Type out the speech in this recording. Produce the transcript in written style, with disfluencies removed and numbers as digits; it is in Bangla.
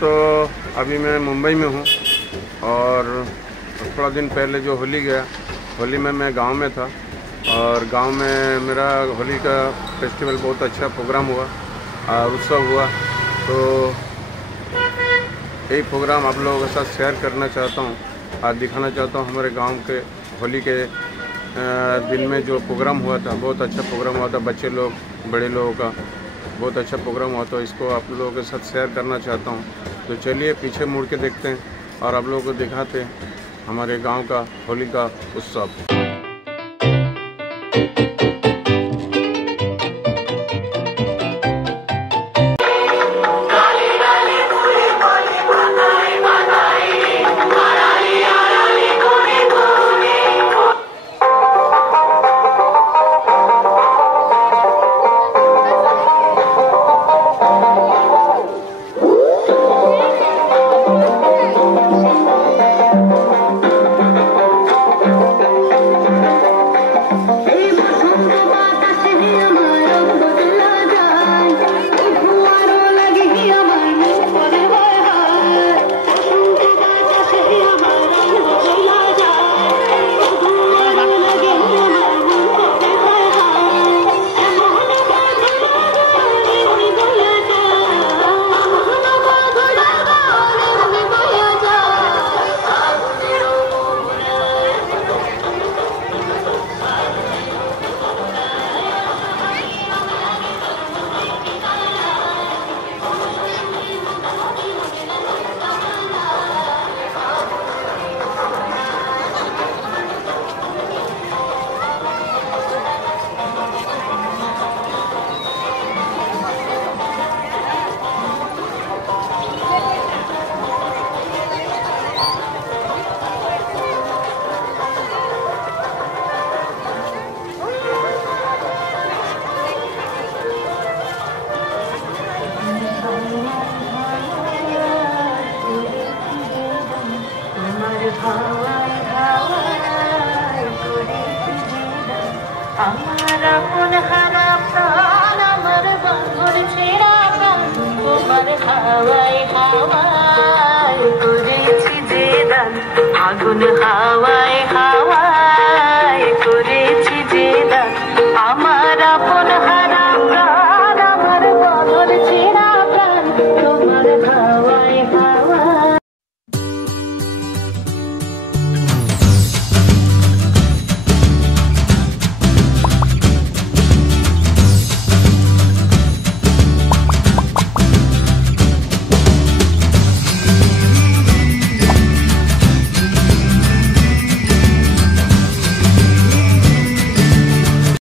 तो अभी मैं मुंबई में हूँ और थोड़ा दिन पहले जो होली गया, होली में मैं गांव में था और गांव में मेरा होली का फेस्टिवल बहुत अच्छा प्रोग्राम हुआ और उत्सव हुआ। तो यही प्रोग्राम आप लोगों के साथ शेयर करना चाहता हूँ और दिखाना चाहता हूँ। हमारे गांव के होली के दिन में जो प्रोग्राम हुआ था, बहुत अच्छा प्रोग्राम हुआ था। बच्चे लोग, बड़े लोगों का बहुत अच्छा प्रोग्राम हुआ, तो इसको आप लोगों के साथ शेयर करना चाहता हूँ। तो चलिए पीछे मुड़ के देखते हैं और आप लोगों को दिखाते हैं हमारे गांव का होली का उत्सव। আমার আপন হারা প্রাণ, আমার বন্ধুর ছেঁড়া প্রাণ, তোমার হাওয়ায় হাওয়ায় করেছি যে দান, আগুন হাওয়ায়